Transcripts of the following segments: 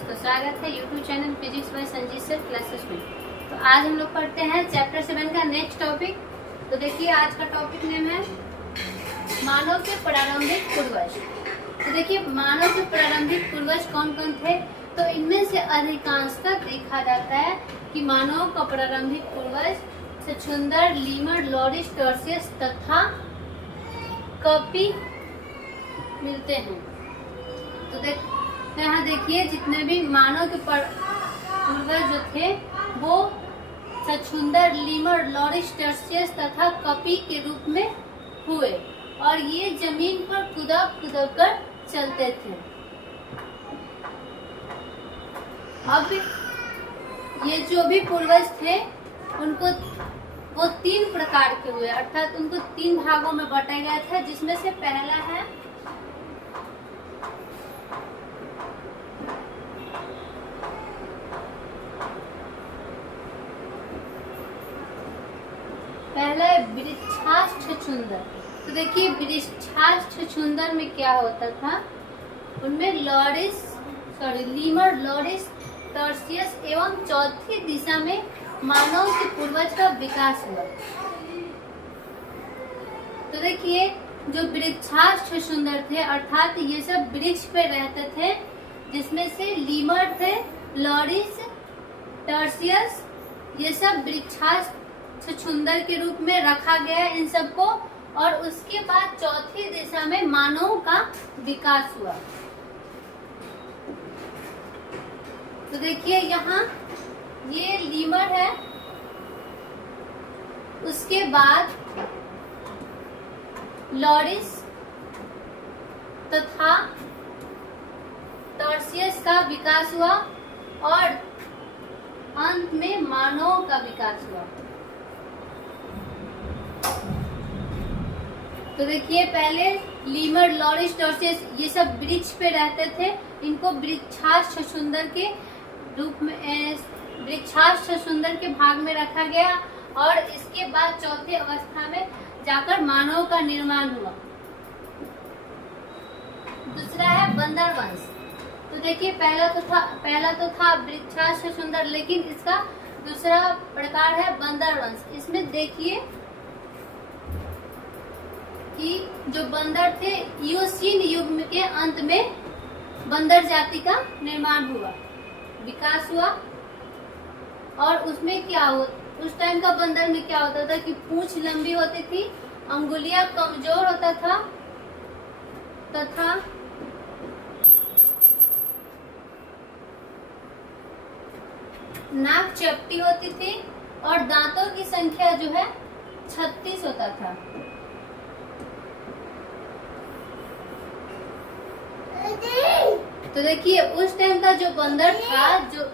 दोस्तों, स्वागत है YouTube channel physics bye Sanjeet sir classes में। तो आज हम लोग पढ़ते हैं चैप्टर 7 का नेक्स्ट टॉपिक। तो देखिए, आज का टॉपिक नेम है मानव के प्रारंभिक पूर्वज। तो देखिए, मानव के प्रारंभिक पूर्वज कौन कौन थे। तो इनमें से अधिकांशतः देखा जाता है कि मानव का प्रारंभिक पूर्वज छछूंदर, लीमर, लॉरिस, टर्सियस तथा कपी मिलते हैं। तो यहाँ देखिए, जितने भी मानव के पूर्वज जो थे वो छछूंदर, लीमर, लॉरिस, टर्सियस तथा कपी के रूप में हुए और ये जमीन पर कुदक कर चलते थे। अब ये जो भी पूर्वज थे उनको वो 3 प्रकार के हुए, अर्थात उनको 3 भागों में बांटा गया था, जिसमें से पहला है वृक्षास छछूंदर। तो देखिए, वृक्षास छछूंदर में क्या होता था, उनमें लीमर, लॉरिस, टर्सियस एवं चौथी दिशा में मानव के पूर्वज का विकास हुआ। तो देखिए, जो वृक्षास छछूंदर थे, अर्थात ये सब वृक्ष पे रहते थे, जिसमें से लीमर थे, लॉरिस, टर्सियस, ये सब वृक्षास छछूंदर के रूप में रखा गया इन सबको। और उसके बाद चौथी दिशा में मानव का विकास हुआ। तो देखिए, यहाँ ये लीमर है, उसके बाद लॉरिस तथा टर्सियस का विकास हुआ और अंत में मानव का विकास हुआ। तो देखिए, पहले लीमर, लॉरिस, टर्सियस ये सब वृक्ष पे रहते थे, इनको वृक्षास छछूंदर के रूप में, वृक्षास छछूंदर के भाग में रखा गया और इसके बाद चौथी अवस्था में जाकर मानव का निर्माण हुआ। दूसरा है बंदर वंश। तो देखिए, पहला तो था वृक्षास छछूंदर, लेकिन इसका दूसरा प्रकार है बंदर वंश। इसमें देखिए कि जो बंदर थे, इयोसीन युग के अंत में बंदर जाति का निर्माण हुआ, विकास हुआ। और उसमें क्या हो, उस टाइम का बंदर में क्या होता था कि पूंछ लंबी होती थी, अंगुलियां कमजोर होता था तथा नाक चपटी होती थी और दांतों की संख्या जो है 36 होता था। तो देखिए, उस टाइम का जो बंदर था, जो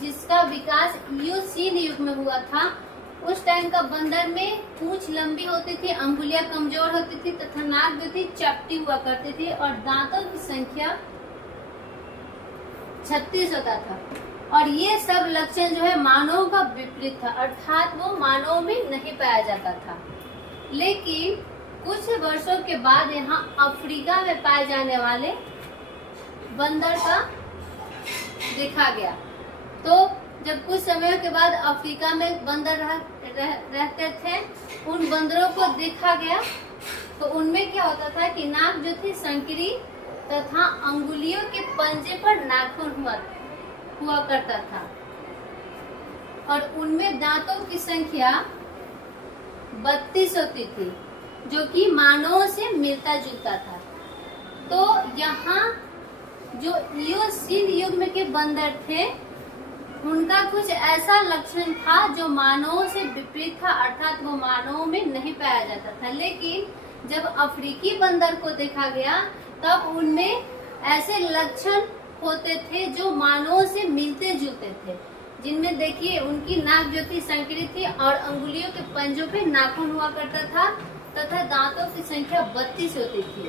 जिसका विकास इयोसीन युग में हुआ था, उस टाइम का बंदर में पूंछ लंबी होती थी, अंगुलियां कमजोर होती थी तथा नाक जो थी चपटी हुआ करती थी और दांतों की संख्या 36 होता था। और ये सब लक्षण जो है मानव का विपरीत था, अर्थात वो मानव में नहीं पाया जाता था। लेकिन कुछ वर्षों के बाद यहाँ अफ्रीका में पाए जाने वाले बंदर का देखा गया। तो जब कुछ समय के बाद अफ्रीका में बंदर रहते थे, उन बंदरों को देखा गया तो उनमें क्या होता था कि नाक जो थी संकरी तथा अंगुलियों के पंजे पर नाखून हुआ करता था और उनमें दांतों की संख्या 32 होती थी, जो कि मानव से मिलता जुलता था। तो यहाँ जो इयोसीन युग में के बंदर थे, उनका कुछ ऐसा लक्षण था जो मानव से विपरीत था, अर्थात वो मानव में नहीं पाया जाता था। लेकिन जब अफ्रीकी बंदर को देखा गया तब उनमें ऐसे लक्षण होते थे जो मानव से मिलते जुलते थे, जिनमें देखिए उनकी नाक जो थी संकरी थी और अंगुलियों के पंजों पे नाखून हुआ करता था तथा दांतों की संख्या 32 होती थी।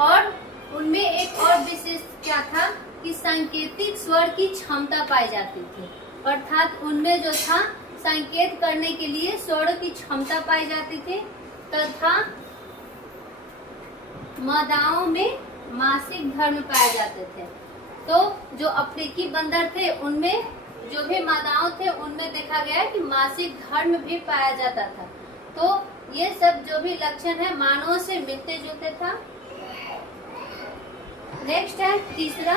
और उनमें एक और विशेष क्या था कि सांकेतिक स्वर की क्षमता पाई जाती थी, अर्थात उनमें जो था संकेत करने के लिए स्वर की क्षमता पाई जाती थी तथा मादाओं में मासिक धर्म पाए जाते थे। तो जो अफ्रीकी बंदर थे उनमें जो भी मादाओं थे उनमें देखा गया कि मासिक धर्म भी पाया जाता था। तो ये सब जो भी लक्षण है मानव से मिलते जुलते था। नेक्स्ट है तीसरा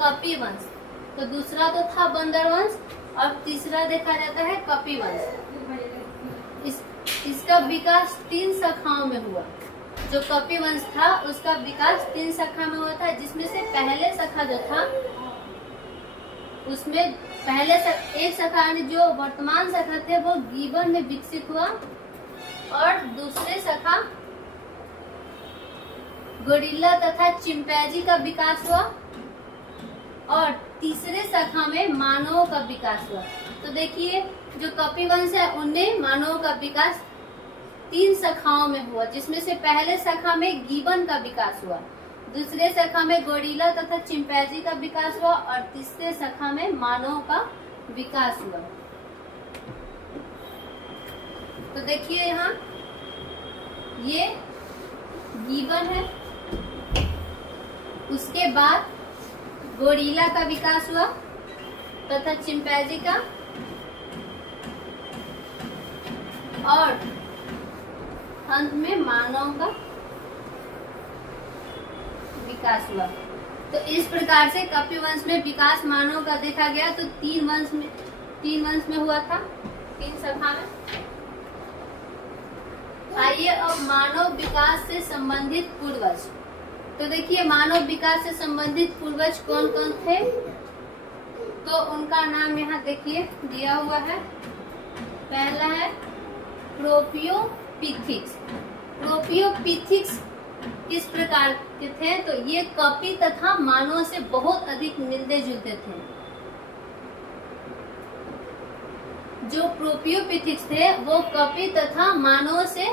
कपिवंश। तो दूसरा तो था बंदर वंश और तीसरा देखा जाता है कपिवंश। इसका विकास 3 शाखाओं में हुआ। जो कपिवंश था उसका विकास 3 शाखा में हुआ था, जिसमें से पहले शाखा जो था उसमें पहले एक शाखा जो वर्तमान शाखा थे वो गिबन में विकसित हुआ और दूसरे शाखा गोरिल्ला तथा चिंपैंजी का विकास हुआ और तीसरे शाखा में मानवों का विकास हुआ। तो देखिए जो कपिवंश है उनमें मानवों का विकास 3 शाखाओं में हुआ, जिसमें से पहले शाखा में गिबन का विकास हुआ, दूसरे शाखा में गोरिल्ला तथा चिंपैंजी का विकास हुआ और तीसरे शाखा में मानव का विकास हुआ। तो देखिए यहाँ ये गिबन है, उसके बाद गोरिल्ला का विकास हुआ तथा चिंपैंजी का और अंत में मानव का विकास हुआ। तो इस प्रकार से कपिवंश में विकास मानव का देखा गया। तो 3 वंश में हुआ था, 3 शाखा में। आइए अब मानव विकास से संबंधित पूर्वज। तो देखिए मानव विकास से संबंधित पूर्वज कौन कौन थे, तो उनका नाम यहाँ देखिए दिया हुआ है। पहला है प्रोपियोपिथिक्स। प्रोपियोपिथिक्स किस प्रकार के थे, तो ये कपि तथा मानव से बहुत अधिक मिलते जुलते थे। जो प्रोपियोपिथिक्स थे वो कपि तथा मानव से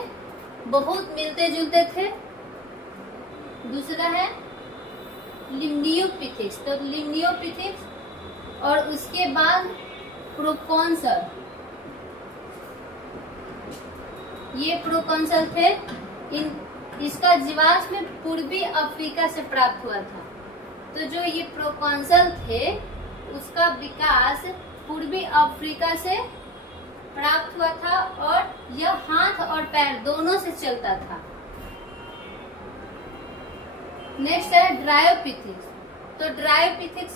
बहुत मिलते जुलते थे। दूसरा है लिम्नियोपिथिक्स। तो लिम्नियोपिथिक्स और उसके बाद प्रोकॉन्सल। ये प्रोकॉन्सल थे। इसका जीवाश्म पूर्वी अफ्रीका से प्राप्त हुआ था। तो जो ये प्रोकॉन्सल थे उसका विकास पूर्वी अफ्रीका से प्राप्त हुआ था और यह हाथ और पैर दोनों से चलता था। नेक्स्ट है ड्रायोपिथिक्स। तो ड्रायोपिथिक्स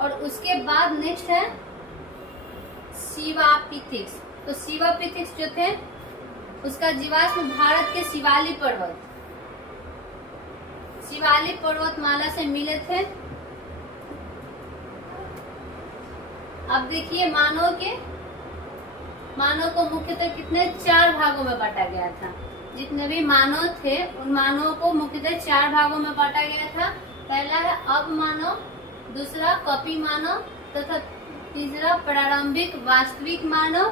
और उसके बाद नेक्स्ट है शिवापिथिक्स। तो शिवापिथिक्स जो थे उसका जीवाश्म भारत के शिवालिक पर्वतमाला से मिले थे। अब देखिए मानव को मुख्यतः कितने 4 भागों में बांटा गया था। जितने भी मानव थे उन मानव को मुख्यतः 4 भागों में बांटा गया था। पहला है अब मानव, दूसरा कपि मानव तथा तीसरा प्रारंभिक वास्तविक मानव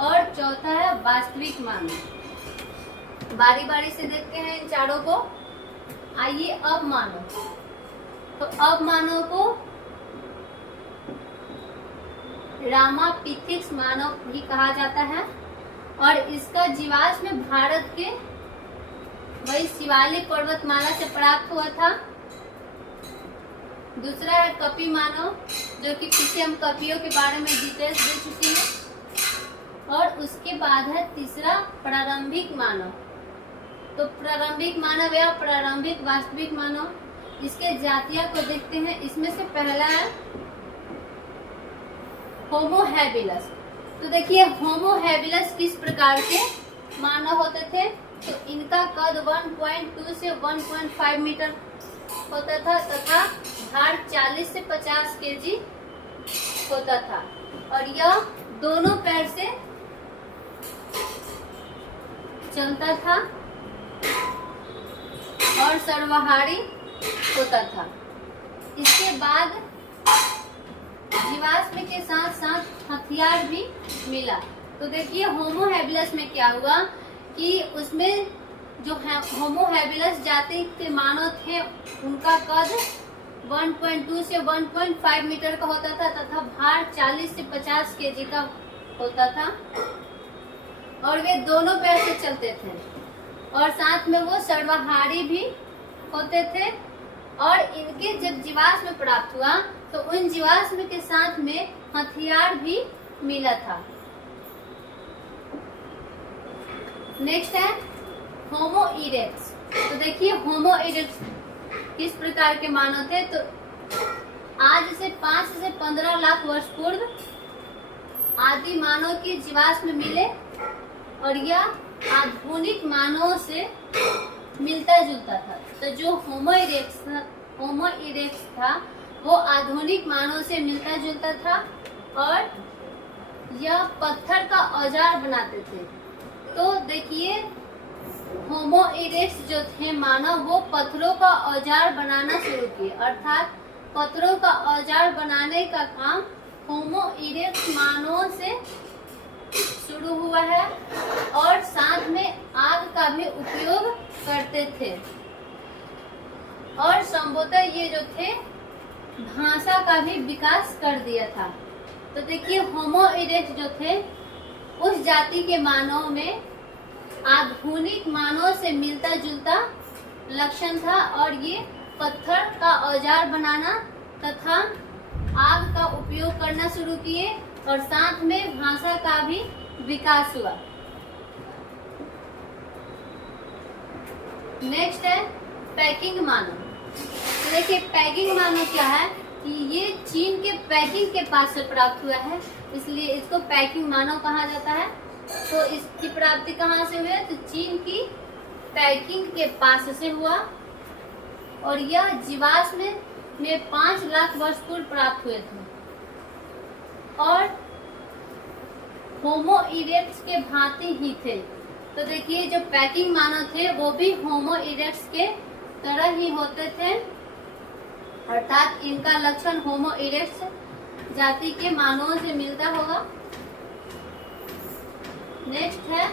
और चौथा है वास्तविक मानव। बारी बारी से देखते हैं इन चारों को। आइए अब मानव। तो अब मानव को रामापिथिक्स मानव भी कहा जाता है और इसका जीवाश्म भारत के वही शिवालिक पर्वतमाला से प्राप्त हुआ था। दूसरा है कपि मानव, जो कि पीछे हम कपियों के बारे में डिटेल्स दे चुके हैं। और उसके बाद है तीसरा प्रारंभिक मानव। तो प्रारंभिक मानव या प्रारंभिक वास्तविक मानव, इसके जातियां को देखते हैं। इसमें से पहला है होमो हैबिलस। तो देखिए होमो हैबिलस किस प्रकार के मानव होते थे, तो इनका कद 1.2 से 1.5 मीटर होता था तथा भार 40 से 50 केजी होता था और यह दोनों पैर से चलता था और सर्वाहारी होता था। इसके बाद जीवाश्म के साथ साथ हथियार भी मिला। तो देखिए होमो हैबिलस में क्या हुआ कि उसमें जो होमो हैबिलस जाति के मानव थे उनका कद 1.2 से 1.5 मीटर का होता था तथा भार 40 से 50 केजी का होता था और वे दोनों पैर से चलते थे और साथ में वो सर्वाहारी भी होते थे और इनके जब जीवाश्म प्राप्त हुआ तो उन जीवाश्म के साथ में हथियार भी मिला था। नेक्स्ट है होमो इरेक्ट्स। तो देखिए होमो इरेक्ट्स किस प्रकार के मानव थे। तो आज से 5 से 15 लाख वर्ष पूर्व आदि मानव के जीवाश्म मिले और यह आधुनिक मानव से मिलता जुलता था। तो जो होमो इरेक्ट्स था वो आधुनिक मानव से मिलता जुलता था और यह पत्थर का औजार बनाते थे। तो देखिए होमो इरेक्ट्स जो थे मानव वो पत्थरों का औजार बनाना शुरू किए, अर्थात पत्थरों का औजार बनाने का काम होमो इरेक्ट्स मानव से शुरू हुआ है और साथ में आग का भी उपयोग करते थे और संभवतः ये जो थे भाषा का भी विकास कर दिया था। तो देखिए होमो इरेक्ट्स जो थे उस जाति के मानव में आधुनिक मानव से मिलता जुलता लक्षण था और ये पत्थर का औजार बनाना तथा आग का उपयोग करना शुरू किए और साथ में भाषा का भी विकास हुआ। नेक्स्ट है पैकिंग मानव। तो देखिए पैकिंग मानव क्या है कि ये चीन के पैकिंग के पास से प्राप्त हुआ है, इसलिए इसको पैकिंग मानव कहा जाता है। तो इसकी प्राप्ति कहाँ से हुई? तो चीन की पैकिंग के पास से हुआ और यह जीवाश्म में 5 लाख वर्ष पूर्व प्राप्त हुए थे और होमो इरेक्ट्स के भांति ही थे। तो देखिए जो पैकिंग मानव थे वो भी होमो इरेक्ट्स के तरह ही होते थे, अर्थात इनका लक्षण होमो इरेक्ट्स जाति के मानवों से मिलता होगा। नेक्स्ट है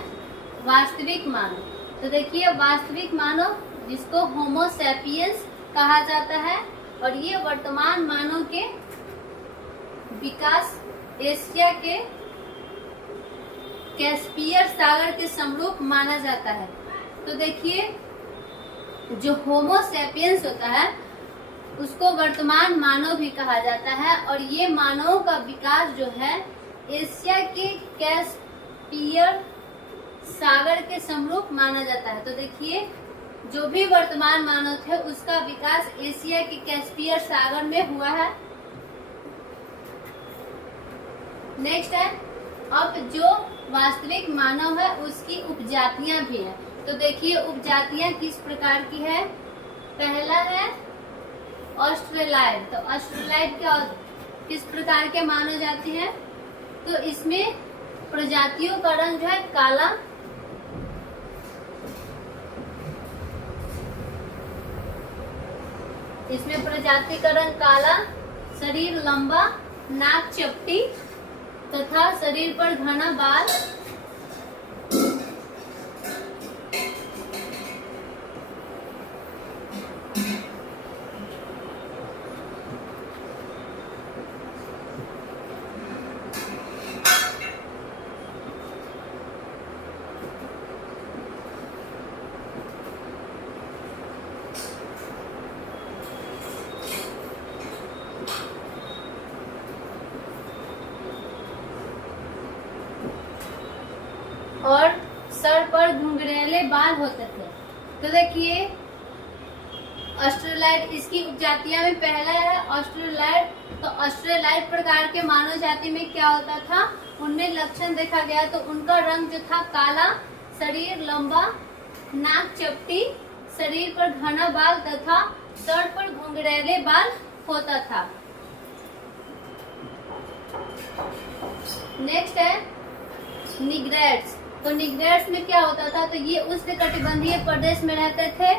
वास्तविक मानव। तो देखिए वास्तविक मानव जिसको होमो सैपियंस कहा जाता है और ये वर्तमान मानव के विकास एशिया के कैस्पियर सागर के समरूप माना जाता है। तो देखिए जो होमो सैपियंस होता है उसको वर्तमान मानव भी कहा जाता है और ये मानव का विकास जो है एशिया के कैस्पियर सागर के समरूप माना जाता है। तो देखिए जो भी वर्तमान मानव थे उसका विकास एशिया के कैस्पियर सागर में हुआ है। नेक्स्ट है अब जो वास्तविक मानव है उसकी उपजातियां भी हैं। तो देखिए उपजातियां किस प्रकार की है। पहला है ऑस्ट्रेलाइड। तो ऑस्ट्रेलाइड क्या किस प्रकार के मानव जाति है? तो इसमें प्रजातियों का रंग जो है काला, इसमें प्रजाति का रंग काला, शरीर लंबा, नाक चपटी तथा शरीर पर घना बाल, और सर पर घुंघरेले बाल होते थे। तो देखिए ऑस्ट्रेलाइड इसकी उपजातियां में पहला है ऑस्ट्रेलाइड। तो ऑस्ट्रेलाइड प्रकार के मानव जाति में क्या होता था, उनमें लक्षण देखा गया तो उनका रंग जो था काला, शरीर लंबा, नाक चपटी, शरीर पर घना बाल तथा सर पर घुंघरेले बाल होता था। नेक्स्ट है निग्रेट्स। तो निग्रेट्स में क्या होता था, तो ये उष्णकटिबंधीय प्रदेश में रहते थे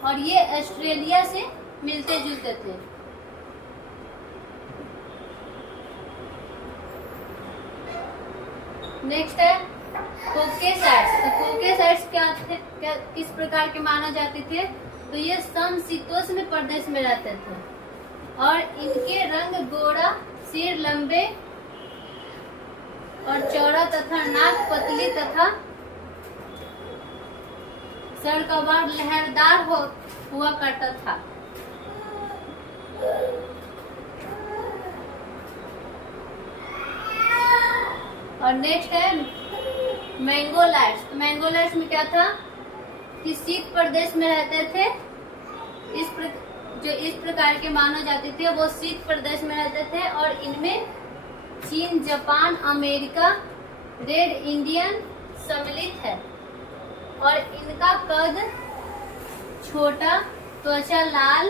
और ये ऑस्ट्रेलिया से मिलते जुलते थे। नेक्स्ट है कोकेसाइड्स। तो कोकेसाइड्स क्या किस प्रकार के माना जाते थे, तो ये समशीतोष्ण प्रदेश में रहते थे और इनके रंग गोरा, सिर लंबे और चौड़ा तथा नाक पतली तथा सर का बाल लहरदार हुआ करता था। और नेक्स्ट है मैंगोलाइट्स। मैंगोलाइट्स में क्या था कि शीत प्रदेश में रहते थे। जो इस प्रकार के मानव जाति थे वो शीत प्रदेश में रहते थे और इनमें चीन, जापान, अमेरिका, रेड इंडियन सम्मिलित है। और इनका कद छोटा, त्वचा लाल,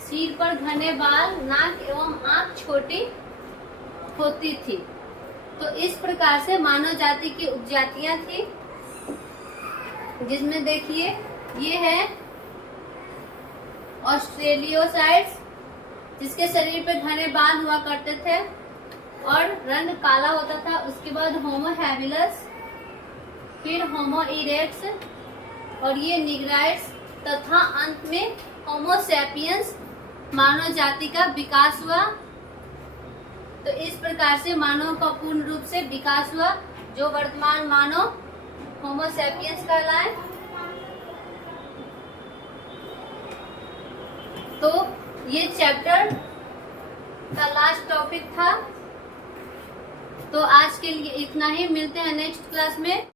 सिर पर घने बाल, नाक एवं आंख छोटी होती थी। तो इस प्रकार से मानव जाति की उपजातियां थी, जिसमें देखिए ये है ऑस्ट्रेलियोसाइड्स, जिसके शरीर पे घने बाल हुआ करते थे और रंग काला होता था। उसके बाद होमो हैबिलस, फिर होमो इरेक्ट्स और ये निग्राइट्स, तथा अंत में होमो सैपियंस मानव जाति का विकास हुआ। तो इस प्रकार से मानव का पूर्ण रूप से विकास हुआ, जो वर्तमान मानव होमो सैपियंस कहलाए। तो ये चैप्टर का लास्ट टॉपिक था। तो आज के लिए इतना ही, मिलते हैं नेक्स्ट क्लास में।